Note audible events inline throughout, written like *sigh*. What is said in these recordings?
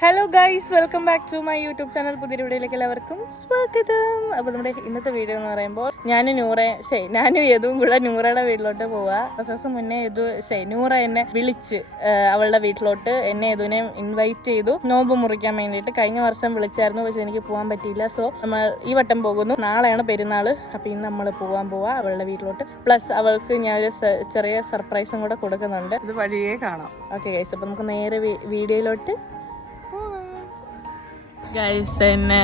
Hello guys welcome back to my YouTube channel പുതിയ വീഡിയോയിലേക്ക് എല്ലാവർക്കും സ്വാഗതം. അപ്പോൾ നമ്മുടെ ഇന്നത്തെ വീഡിയോ എന്ന് പറയുമ്പോൾ ഞാൻ നൂറ ശേ ഞാനും യദുവും കൂടെ നൂറയുടെ വീട്ടിലോട്ട് പോവാ. കുറച്ച് ദിവസം മുന്നേ യദു ശേ നൂറ എന്നെ വിളിച്ച് അവളുടെ വീട്ടിലോട്ട് എന്നെ യദുവിനെ ഇൻവൈറ്റ് ചെയ്തു. നോമ്പ് മുറിക്കാൻ വേണ്ടിയിട്ട് കഴിഞ്ഞ വർഷം വിളിച്ചായിരുന്നു പക്ഷെ എനിക്ക് പോകാൻ പറ്റിയില്ല. സോ നമ്മൾ ഈ വട്ടം പോകുന്നു. നാളെയാണ് പെരുന്നാൾ അപ്പോൾ ഇന്ന് നമ്മൾ പോകാൻ പോവാ അവളുടെ വീട്ടിലോട്ട്. പ്ലസ് അവൾക്ക് ഞാൻ ഒരു ചെറിയ സർപ്രൈസും കൂടെ കൊടുക്കുന്നുണ്ട്. ഇത് വഴിയേ കാണാം. ഓക്കെ ഗൈസ് അപ്പോൾ നമുക്ക് നേരെ വീഡിയോയിലോട്ട് ഗൈസ് എന്നെ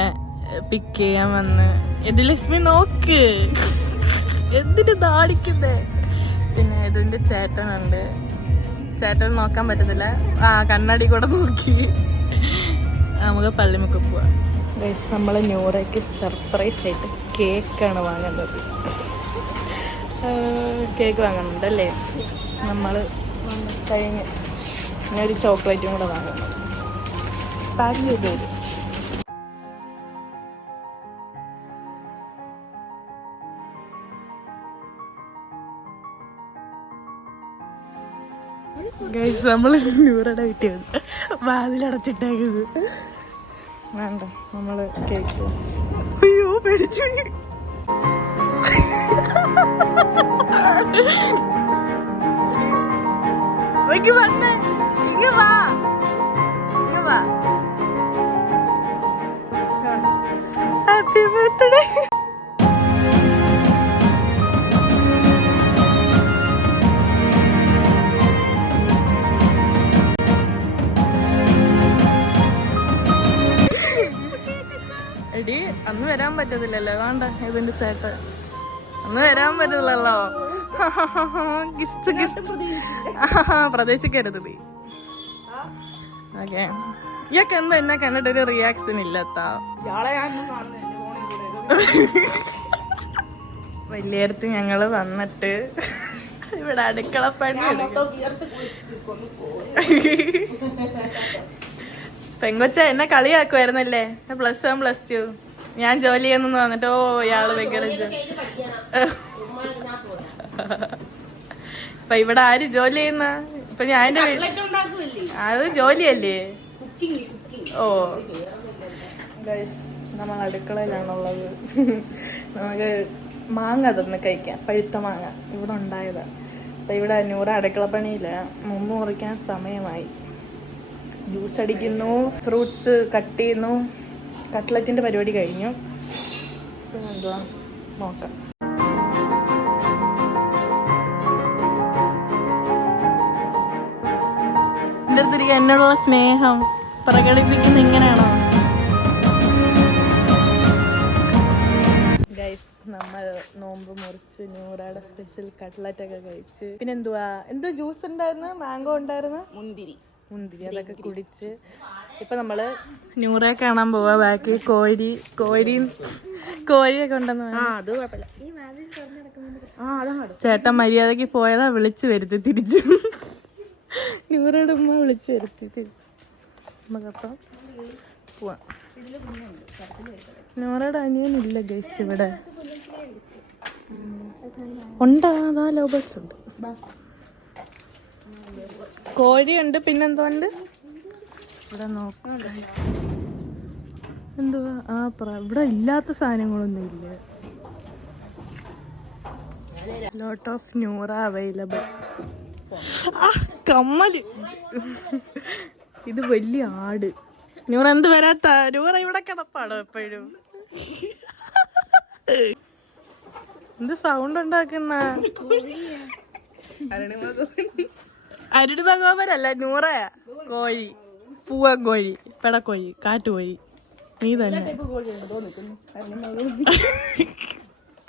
പിക്ക് ചെയ്യാൻ വന്ന്. ഇത് ലക്ഷ്മി നോക്ക്. എന്തിനു താടിക്കുന്നേ പിന്നെ ഇതിന്റെ ചേട്ടനുണ്ട്. ചേട്ടൻ നോക്കാൻ പറ്റത്തില്ല. ആ കണ്ണാടി കൂടെ നോക്കി. നമുക്ക് പള്ളിമുക്ക് പോവാം. ഗൈസ് നമ്മൾ ന്യൂറയ്ക്ക് സർപ്രൈസ് ആയിട്ട് കേക്കാണ് വാങ്ങുന്നത്. കേക്ക് വാങ്ങുന്നുണ്ട് അല്ലേ നമ്മൾ കഴിഞ്ഞ് പിന്നെ ഒരു ചോക്ലേറ്റും കൂടെ വാങ്ങുന്നു. പാക്ക് ചെയ്ത് തരും. ഗൈസ് നമ്മൾ നൂറയുടെ വീട്ടിൽ വന്നു വാതിലടച്ചിട്ടേക്കുന്നത് വേണ്ട നമ്മൾ കേക്ക്. അയ്യോ പേടിച്ചു. ഇങ്ങ് വന്നേ. ഇങ്ങ് വാ. ഇങ്ങ് വാ. ഹാപ്പി ബർത്ത്ഡേ പറ്റത്തില്ലല്ലോ. അതാണ്ട ഇതിന്റെ ചേട്ട് അന്ന് വരാൻ പറ്റത്തില്ലല്ലോ. Gift gift. പ്രതീക്ഷിക്കരുത് നീ. ഓക്കെ ഇയാൾക്ക് എന്താ എന്നെ കണ്ടിട്ടൊരു റിയാക്ഷൻ ഇല്ലത്താ. വലിയടുത്ത് ഞങ്ങൾ വന്നിട്ട് ഇവിടെ അടുക്കള പണി. പെങ്കൊച്ച എന്നെ കളിയാക്കുമായിരുന്നല്ലേ പ്ലസ് വൺ പ്ലസ് ടു ഞാൻ ജോലി ചെയ്യുന്നു വന്നിട്ട് ഓ ഇയാൾ ഭയങ്കര ഇപ്പൊ ഇവിടെ ആര് ജോലി ചെയ്യുന്ന? ഇപ്പൊ ഞാൻ എന്റെ അത് ജോലിയല്ലേ? Cooking, cooking. ഓ. നമ്മൾ അടുക്കളയിലാണുള്ളത്. നമുക്ക് മാങ്ങ തന്നെ കഴിക്കാം. പഴുത്ത മാങ്ങ. ഇവിടെ ഉണ്ടായതാ. അപ്പൊ ഇവിടെ നൂറ് അടുക്കളപ്പണിയില്ല. മുമ്പ് മുറിക്കാൻ സമയമായി. ജ്യൂസ് അടിക്കുന്നു ഫ്രൂട്ട്സ് കട്ട് ചെയ്യുന്നു. കട്ട്ലറ്റിന്റെ പരിപാടി കഴിഞ്ഞു. പിന്നെ എന്തുവാ? നോക്കാം. എന്റെ അടുത്തിരിക്കുക എന്നോടുള്ള സ്നേഹം പ്രകടിപ്പിക്കുന്ന ഇങ്ങനെയാണോ? ഗൈസ് നമ്മൾ നോമ്പ് മുറിച്ച് നൂറയുടെ സ്പെഷ്യൽ കട്ട്ലറ്റ് ഒക്കെ കഴിച്ച്. പിന്നെ എന്തുവാ? എന്തോ ജ്യൂസ് ഉണ്ടായിരുന്നു? മാംഗോ ഉണ്ടായിരുന്നു? മുന്തിരി. മുന്തിരി. അതൊക്കെ കുടിച്ച്. ഇപ്പൊ നമ്മൾ നൂറെ കാണാൻ പോവാ. ബാക്കി കോഴി കോഴി കോഴിയൊക്കെ ഉണ്ടെന്ന് ആ അത് കുഴപ്പമില്ല. ആ അതങ്ങോട്ട് ചേട്ടൻ മര്യാദയ്ക്ക് പോയതാ വിളിച്ചു വരുത്തി തിരിച്ചു. നൂറയുടെ ഉമ്മ വിളിച്ചു വരുത്തി തിരിച്ചു. നമുക്കപ്പം പോവാം. നൂറയുടെ അനിയനില്ല ഗേസ് ഇവിടെ. ഉണ്ടാ? അതാ ബേർഡ്സ് ഉണ്ട്. കോഴിയുണ്ട് പിന്നെന്തോ ഉണ്ട്? ഇവിടെ നോക്കാം എന്തുവാ? ആ പറ ഇവിടെ ഇല്ലാത്ത സാധനങ്ങളൊന്നും ഇല്ല. ലോട്ട് ഓഫ് ന്യൂറ അവൈലബിൾ കമ്മൽ. ഇത് വലിയ ആട്. ന്യൂറ എന്ത് വരാത്ത? നൂറ ഇവിടെ കിടപ്പാടോ എപ്പോഴും? എന്ത് സൗണ്ട് ഉണ്ടാക്കുന്ന? അരുണി ഭഗോപരല്ല നൂറയാ കോഴി. പൂവൻ കോഴി പെടക്കോഴി കാട്ടുകോഴി. നീ തന്നെ.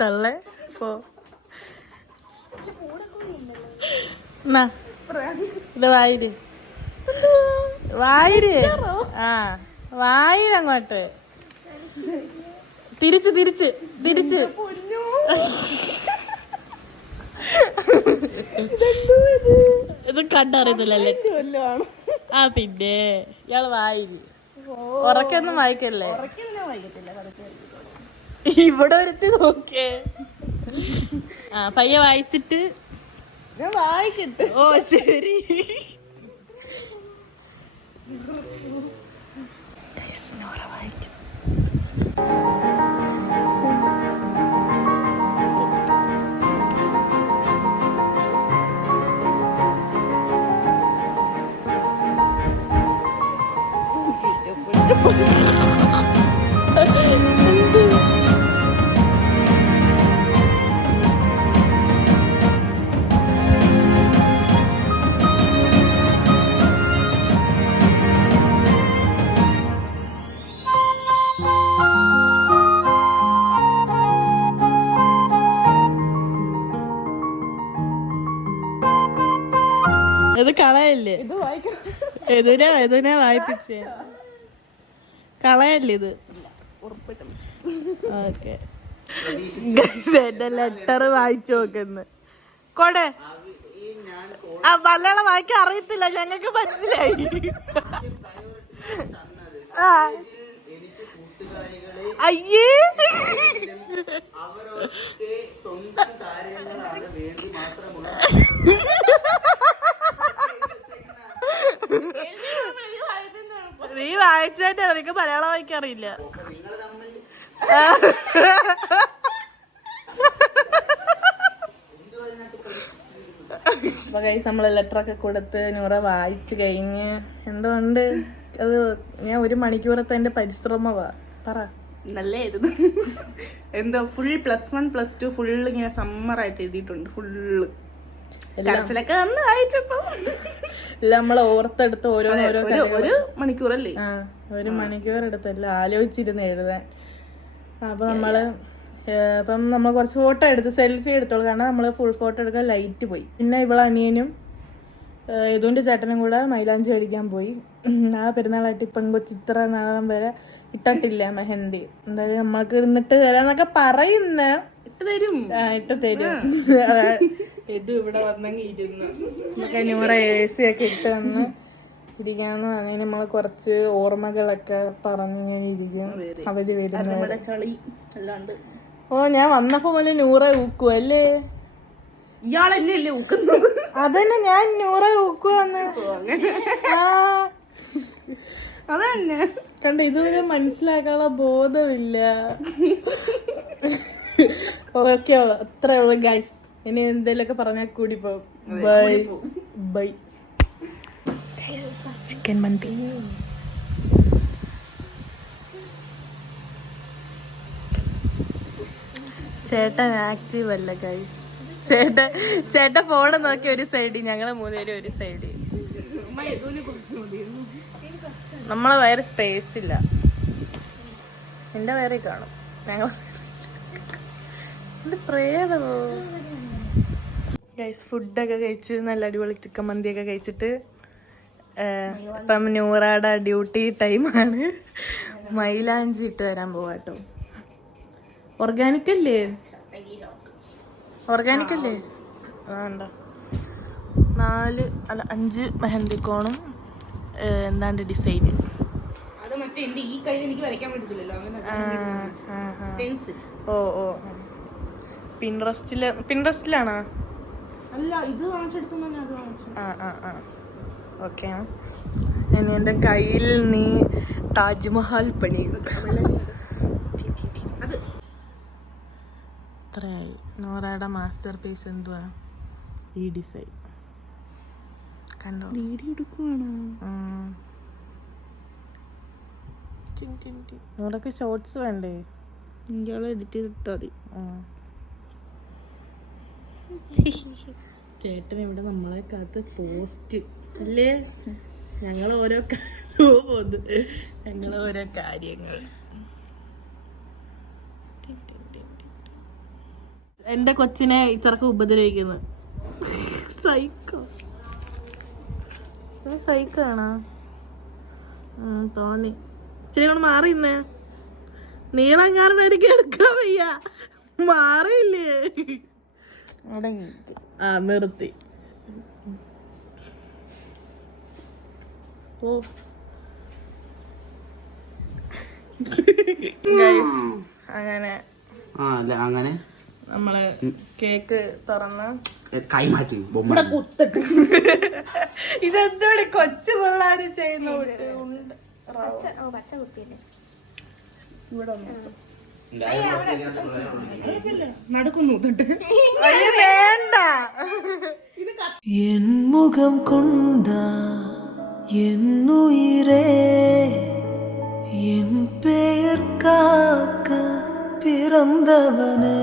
തള്ളേ പോ. എന്നാ, ഇത് വായിര്. വായിര്. ആ വായിരങ്ങോട്ട് തിരിച്ച് തിരിച്ച് തിരിച്ച്. ഇത്? കണ്ടറിയത്തില്ലല്ലേ? ആ പിന്നെ ഇയാൾ വായിരി ഉറക്കൊന്നും വായിക്കല്ലേ? ഇവിടെ ഒരുത്തി നോക്കേ ആ പയ്യെ വായിച്ചിട്ട് ഞാൻ വായിക്കട്ടെ. ഓ ശരി. കളയല്ലേ? എതുനെ എതുനെ വായിപ്പിച്ചേ. കളയല്ലേ ഇത്? ഓക്കെ. എന്റെ ലെറ്റർ വായിച്ചു നോക്കുന്നു. കൊടെ. ആ മലയാളം വായിക്കാൻ അറിയത്തില്ല ഞങ്ങൾക്ക് മനസ്സിലായി. ആ. അയ്യേ. അവരൊക്കെ സ്വന്തം കാര്യങ്ങളാണ് വേണ്ടി മാത്രമുള്ള നീ വായിച്ചതിന്റെ നിനക്ക് മലയാളം വായിക്കാൻ അറിയില്ല അപ്പൊ കൈസ് നമ്മൾ ലെറ്റർ ഒക്കെ കൊടുത്ത് നൂറ വായിച്ചു കഴിഞ്ഞ് എന്തുകൊണ്ട് അത് ഞാൻ ഒരു മണിക്കൂറത്തെ എന്റെ പരിശ്രമവാ. പറ. നല്ലായിരുന്നു. എന്തോ full plus one plus two full ഇങ്ങനെ സമ്മറായിട്ട് എഴുതിയിട്ടുണ്ട് ഫുള്ള് കരച്ചിലൊക്കെ വന്ന് വായിച്ചപ്പോ എല്ലാം നമ്മൾ ഓർത്തെടുത്ത് ഓരോന്ന് ഓരോ ഒരു മണിക്കൂറല്ലേ? ആ ഒരു മണിക്കൂർ എടുത്തല്ല ആലോചിച്ചിരുന്ന് എഴുതാൻ. അപ്പൊ നമ്മൾ അപ്പം നമ്മൾ കുറച്ച് ഫോട്ടോ എടുത്ത് സെൽഫി എടുത്തോളൂ. കാരണം നമ്മൾ ഫുൾ ഫോട്ടോ എടുക്കാൻ ലൈറ്റ് പോയി. പിന്നെ ഇവളെ അനിയനും യദുവിന്റെ ചേട്ടനും കൂടെ മൈലാഞ്ചി അടിക്കാൻ പോയി. നാളെ പെരുന്നാളായിട്ട് ഇപ്പം ചിത്ര നാളം വരെ ഇട്ടിട്ടില്ല മെഹന്തി. എന്തായാലും നമ്മൾക്ക് ഇന്നിട്ട് തരാന്നൊക്കെ പറയുന്ന. ഇട്ട് തരും. ഇട്ട് തരും. ഇത് ഇവിടെ വന്നെങ്കിൽ ഇരുന്ന്. നമുക്ക് നൂറ എ സി ഒക്കെ ഇട്ട് വന്ന് ഇരിക്കാന്ന് പറഞ്ഞാൽ നമ്മൾ കുറച്ച് ഓർമ്മകളൊക്കെ പറഞ്ഞിങ്ങനെ ഇരിക്കും. അവർ വരുന്ന നമ്മുടെ ചളി അല്ലാണ്ട്. ഓ ഞാൻ വന്നപ്പോ പോലെ നൂറ ഊക്കും അല്ലേ? ഇയാളല്ലേ അല്ലേ ഊക്കുന്നത്? അതന്നെ ഞാൻ നൂറ ഊക്കുവന്ന് അതന്നെ. കണ്ട ഇതുവരെ മനസ്സിലാക്കാനുള്ള ബോധമില്ല. *laughs* ഓക്കെ അത്രേ ഉള്ളു ഗൈസ് ഇനി എന്തെങ്കിലുമൊക്കെ പറഞ്ഞാൽ കൂടി പോകും ബൈ ബൈ ചിക്കൻ മന്തി. ചേട്ടൻ ആക്റ്റീവ് അല്ല ഗൈസ് ചേട്ടൻ ചേട്ടൻ ഫോണ് നോക്കി ഒരു സൈഡ് ഞങ്ങളെ മൂന്നുപേരും ഒരു സൈഡിൽ നമ്മളെ വയറ് സ്പേസ് ഇല്ല. എന്റെ വയറിൽ കാണും. ഞങ്ങൾ ഇത് പ്രേതമോ? ഗൈസ് ഫുഡൊക്കെ കഴിച്ച് നല്ല അടിപൊളി ചിക്കൻ മന്തിയൊക്കെ കഴിച്ചിട്ട് ഇപ്പം നൂറാട ഡ്യൂട്ടി ടൈമാണ് മൈലാഞ്ചി ഇട്ട് വരാൻ പോവാട്ടോ ഓർഗാനിക് അല്ലേ? ഓർഗാനിക് അല്ലേ? വേണ്ട നാല് അല്ല അഞ്ച് മെഹന്തിക്കോണും എന്താണ്ട് ഡിസൈൻ. ഓ ഓ. പിൻട്രസ്റ്റിൽ പിൻട്രസ്റ്റിലാണോ അല്ല ഇത് വാങ്ങിച്ചെടുത്തു തന്നെ അത് വാങ്ങിച്ചു ആ ആ ആ. ഓക്കെ. ഇനി എന്റെ കയ്യിൽ നീ താജ്മഹൽ പണി ഇത്രയായി. നോറയുടെ മാസ്റ്റർ പീസ് എന്തുവാ? ഈ ഡിസൈൻ. കണ്ടോ? വീഡിയോ എടുക്കുവാണോ? നോറക്ക് ഷോർട്സ് വേണ്ടേ? ഇയാളെ എഡിറ്റ് ചെയ്തിട്ടാ മതി. ചേട്ടൻ ഇവിടെ നമ്മളെ കാത്ത് പോസ്റ്റ്. അല്ലേ? ഞങ്ങൾ ഓരോ പോകുന്നു ഞങ്ങൾ ഓരോ കാര്യങ്ങൾ എന്റെ കൊച്ചിനെ ഇത്രക്ക് ഉപദ്രവിക്കുന്നു. സൈക്കോ. സൈക്കോ ആണോ തോന്നി. ഇച്ചിരി കൊണ്ട് മാറി ഇന്നേ നീളം കാരണം എനിക്ക് എടുക്കാൻ വയ്യ. മാറിയില്ലേ? ആ നിർത്തി. ഓ. Guys, അങ്ങനെ ആ അങ്ങനെ? നമ്മൾ കേക്ക് തുറന്ന് കൈമാറ്റി കൈ മാറ്റി ബൊമ്മ *laughs* ഇതെന്തോടെ കൊച്ചു പിള്ളേര് ചെയ്യുന്ന. ഇവിടെ ഒന്ന്. നടക്കുന്നു വേണ്ട. എൻ മുഖം കൊണ്ട എന്നുയിരേ என் பெயர் காக்க பிறந்தவனே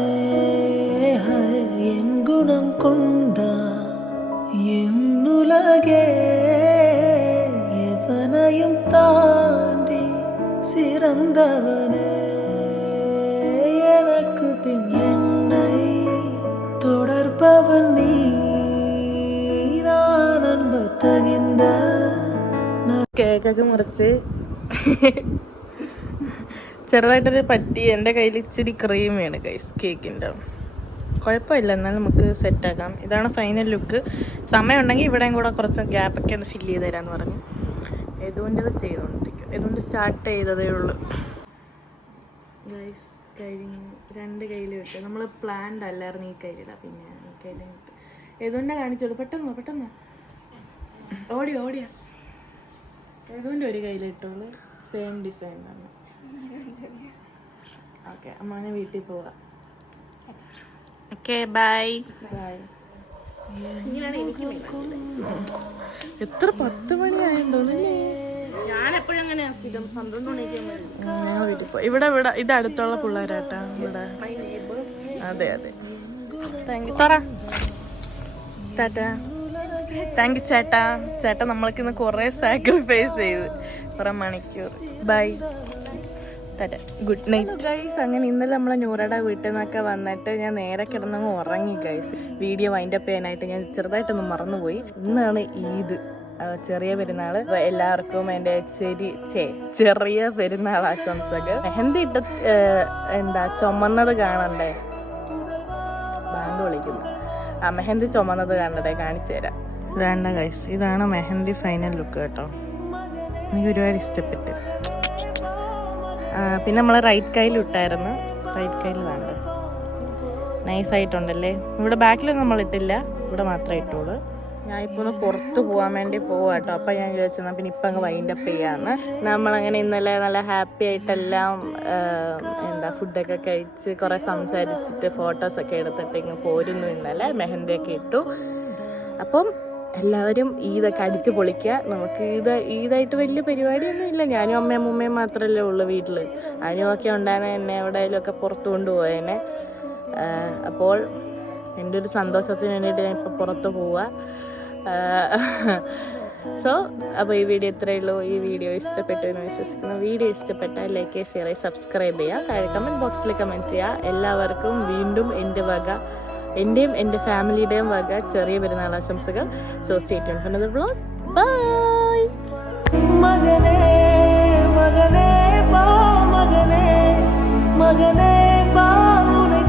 என் குணம் கொண்டா என் உலகே எவனையும் தாண்டி சிறந்தவனே കേക്കൊക്കെ മുറിച്ച് ചെറുതായിട്ടൊരു പറ്റി. എന്റെ കയ്യിൽ ഇച്ചിരി ക്രീം വേണം കൈസ് കേക്കിന്റെ കുഴപ്പമില്ല എന്നാൽ നമുക്ക് സെറ്റാക്കാം ഇതാണ് ഫൈനൽ ലുക്ക് സമയം ഉണ്ടെങ്കിൽ ഇവിടെയും കൂടെ കുറച്ച് ഗ്യാപ്പൊക്കെ ഒന്ന് ഫില്ല് ചെയ്ത് തരാമെന്ന് പറഞ്ഞു. ഏതുകൊണ്ടത് ചെയ്തുകൊണ്ടിരിക്കും? ഏതുകൊണ്ട് സ്റ്റാർട്ട് ചെയ്തതേ ഉള്ളൂ? ഗൈസ് കഴിഞ്ഞു രണ്ട് കയ്യിൽ വിട്ട് നമ്മൾ പ്ലാൻഡ് അല്ലായിരുന്നു ഈ കയ്യില പിന്നെ ഈ കയ്യിൽ വിട്ട് കാണിച്ചോളൂ പെട്ടെന്ന് പെട്ടെന്ന് ഓടിയോ ഓടിയാ. ഏതുകൊണ്ട് ഒരു കയ്യിലിട്ടോളൂ? സെയിം ഡിസൈൻ തന്നെ ഓക്കെ അമ്മാനെ വീട്ടിൽ പോവാം. ഓക്കെ ബൈ ബൈ എത്ര പത്ത് മണിയായിട്ടോ ഞാൻ എപ്പോഴും അങ്ങനെ സ്ഥിരം പന്ത്രണ്ട് മണിക്ക് ഞങ്ങൾ വീട്ടിൽ പോയി ഇവിടെ ഇവിടെ ഇത് അടുത്തുള്ള പിള്ളേരാട്ടാ ഇവിടെ. അതെ അതെ. താങ്ക് യു തറ. ടാറ്റാ. താങ്ക് യു ചേട്ടാ. ചേട്ടാ നമ്മൾക്ക് ഇന്ന് കുറേ സാക്രിഫൈസ് ചെയ്ത്. കുറേ മണിക്കൂർ. ബൈ ഗുഡ് നൈറ്റ് ഗൈസ് അങ്ങനെ ഇന്നലെ നമ്മളെ നൂറയുടെ വീട്ടിൽ നിന്നൊക്കെ വന്നിട്ട് ഞാൻ നേരെ കിടന്നങ്ങ് ഉറങ്ങി ഗൈസ് വീഡിയോ വൈൻഡപ്പ് ചെയ്യാനായിട്ട് ഞാൻ ചെറുതായിട്ടൊന്ന് മറന്നുപോയി. ഇന്നാണ് ഈദ്. ചെറിയ പെരുന്നാൾ. എല്ലാവർക്കും എന്റെ ചെരി ചേ ചെറിയ പെരുന്നാൾ ആശംസകൾ. മെഹന്തി ഇട്ട് എന്താ ചുമന്നത് കാണണ്ടേ? ബാങ്ക് വിളിക്കുന്നു. ആ മെഹന്തി ചുമന്നത് കാണണ്ടേ? കാണിച്ചു തരാം. ഇതാണ് ഗൈസ് ഇതാണ് മെഹന്തി ഫൈനൽ ലുക്ക് കേട്ടോ. എനിക്ക് ഒരുപാട് ഇഷ്ടപ്പെട്ടു. പിന്നെ നമ്മൾ റൈറ്റ് കയ്യിൽ ഇട്ടായിരുന്നു. റൈറ്റ് കയ്യിൽ വേണ്ട. നൈസ് ആയിട്ടുണ്ടല്ലേ? ഇവിടെ ബാക്കിലൊന്നും നമ്മൾ ഇട്ടില്ല. ഇവിടെ മാത്രമേ ഇട്ടുള്ളൂ. ഞാൻ ഇപ്പോൾ ഒന്ന് പുറത്ത് പോകാൻ വേണ്ടി പോകാം കേട്ടോ. അപ്പം ഞാൻ ചോദിച്ചാൽ പിന്നെ ഇപ്പം അങ്ങ് വൈൻഡ് അപ്പ് ചെയ്യാന്ന്. നമ്മളങ്ങനെ ഇന്നലെ നല്ല ഹാപ്പി ആയിട്ടെല്ലാം എന്താ ഫുഡൊക്കെ കഴിച്ച് കുറേ സംസാരിച്ചിട്ട് ഫോട്ടോസൊക്കെ എടുത്തിട്ട് ഇങ്ങ് പോരുന്നു ഇന്നലെ. മെഹന്തിയൊക്കെ ഇട്ടു. അപ്പം എല്ലാവരും ഈദൊക്കെ അടിച്ച് പൊളിക്കുക. നമുക്ക് ഈദ് ഈദായിട്ട് വലിയ പരിപാടിയൊന്നും ഇല്ല. ഞാനും അമ്മയും അമ്മയും മാത്രമല്ലേ ഉള്ളൂ വീട്ടിൽ അനുമൊക്കെ ഉണ്ടായിരുന്നെ എന്നെ എവിടെയെങ്കിലുമൊക്കെ പുറത്ത് കൊണ്ടുപോയേനെ. അപ്പോൾ എന്റെ ഒരു സന്തോഷത്തിന് വേണ്ടിയിട്ട് ഞാൻ ഇപ്പോൾ പുറത്ത് പോവുക സോ അപ്പോൾ ഈ വീഡിയോ ഇത്രയേ ഉള്ളൂ. ഈ വീഡിയോ ഇഷ്ടപ്പെട്ടു എന്ന് വിശ്വസിക്കുന്നു. വീഡിയോ ഇഷ്ടപ്പെട്ടാൽ ലൈക്ക് ഷെയർ സബ്സ്ക്രൈബ് ചെയ്യുക. താഴെ കമന്റ് ബോക്സിൽ കമന്റ് ചെയ്യുക. എല്ലാവർക്കും വീണ്ടും എന്റെ വക എന്റെയും എന്റെ ഫാമിലിയുടെയും വക ചെറിയ പെരുന്നാൾ ആശംസകൾ so state for the blog bye മകനേ മകനേ മകനേ. മകനേ பாவுனை